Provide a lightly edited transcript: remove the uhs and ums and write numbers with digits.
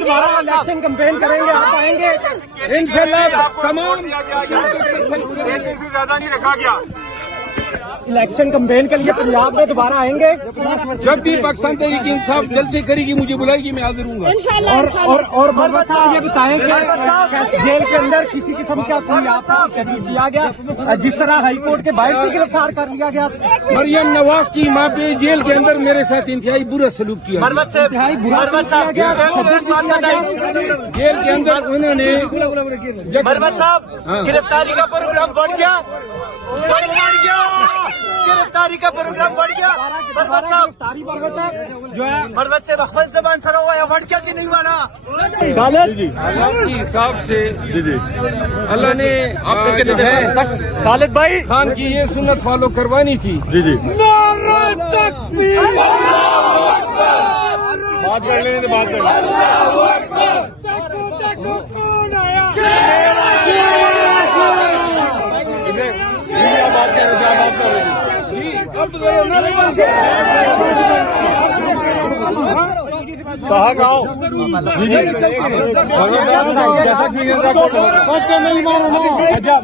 دوبارہ election campaign کریں گے، آپ آئیں گے انشاءاللہ تمام زیادہ نہیں رکھا گیا. الیکشن کمپین کے لیے پنجاب میں دوبارہ آئیں گے. جب بھی پاکستان تحریک انصاف جلسے کرے گی مجھے بلائے گی، میں حاضر ہوں گا. اور مربت صاحب یہ بتائیں کہ جیل کے اندر کسی قسم کا کوئی آپ کو تشدد کیا گیا، جس طرح ہائی کورٹ کے باہر سے گرفتار کر لیا گیا؟ مریم نواز کی ماں پہ جیل کے اندر میرے ساتھ انتہائی برا سلوک کیا. انتہائی برا کیا گیا، تشدد کیا گیا. جیل کے اندر انہوں نے مربت صاحب گرفتاری کا پروگرام بڑھ گیا، گرفتاری کا پروگرام بڑھ گیا. گرفتاری مربت صاحب جو ہے مربت سے رخبت زبان سرا ہوا ہے، بڑھ گیا کہ نہیں مانا؟ اللہ کے حساب سے اللہ نے خالد بھائی خان کی یہ سنت فالو کروانی تھی. بات کر لیں بات کر کہاں گاؤں جیسا